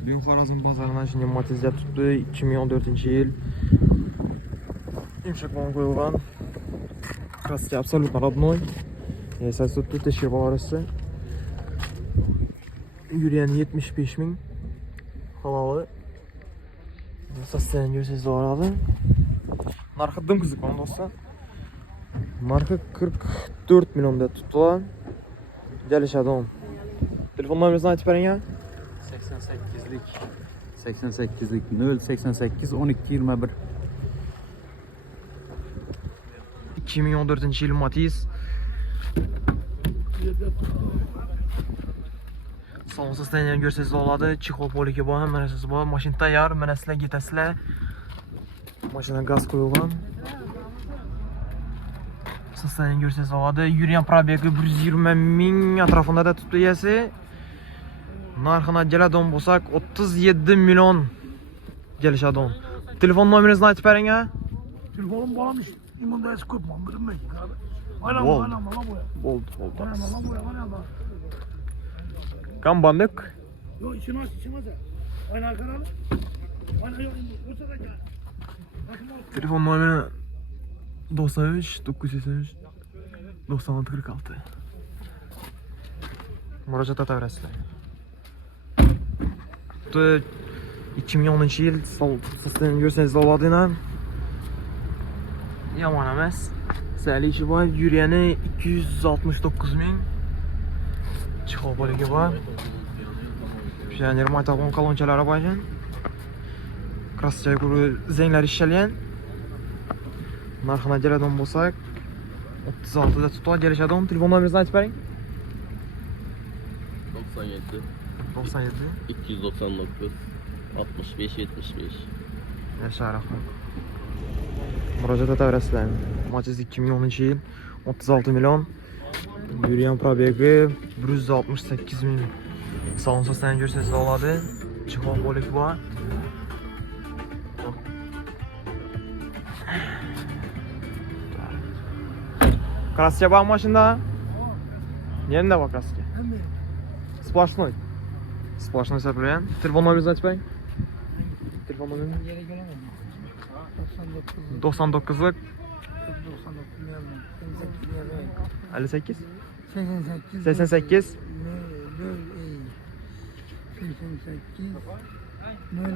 Bugün Xorazm bozoridan shunga Matiz deb tutdi. 2014-yil. Yumshoq bilan qo'yilgan. Kraska absolutно родной. Esas tutdi teshik borasi. Yurgani 75 ming. Haloli. Sostoяние görsangiz oladi. Narxi dim qiziqman do'stlar. Narxi 44 million deb tutdi. Kelishadi. Telefon nomeringizni aytib bering ya. 88'lik 088 12 21. 2014-yil Matiz. Salon sostoяние görsangiz oladi. Chexol poliki bor, mana siz bor. Mashina tayyor, mana sizlar ketasizlar. Mashina gaz qo'yilgan. Sostoяние görsangiz oladi. Yurgan probegi 120 ming atrofida da tutib egasi. Narxini ajratgan bo'lsak 37 million kelishadi. Telefon nomeringizni aytib bering a. Telefonum balam iş. İmanda eski köpman bilmeyin abi. Aynen Oldu. aynen mala boya. Oldu. Aynen mala boya aynen da. Kambandık. Yok içine aç. Aynen arkadaşlar. Aynen yok. Yoksa da gel. Telefon nomeri 93 983 96 46. Murojaat etaverasizlar. 2010-yil sostoяние görsangiz oladi. Yomon emas. Sal ishi bor, yurgani 269 ming. Chexol poligi bor. Pioner motorli kolonchalari bor ekan. Kraskaga zanglari ishalgan. Narxini ajratgan bo'lsak 36 da tutib kelishadi. Telefon nomeringizni aytib bering. 97 97 299 65 75. Yaşa rahmat. Murojaat etaverasizlar. Matiz 2010-yil 36 million. Yurgan probegi 168 ming. Salon sostoяние görsangiz oladi. Chexol poliki bor. Kraska bor mashinada? Nenda bor kraska? Splashnoy. Splashnoy sotilgan. Telefon nomeringizni aytib bering. Telefon nomeringiz Yere gelemem. 99lik 99. 99 58 88. 88 88.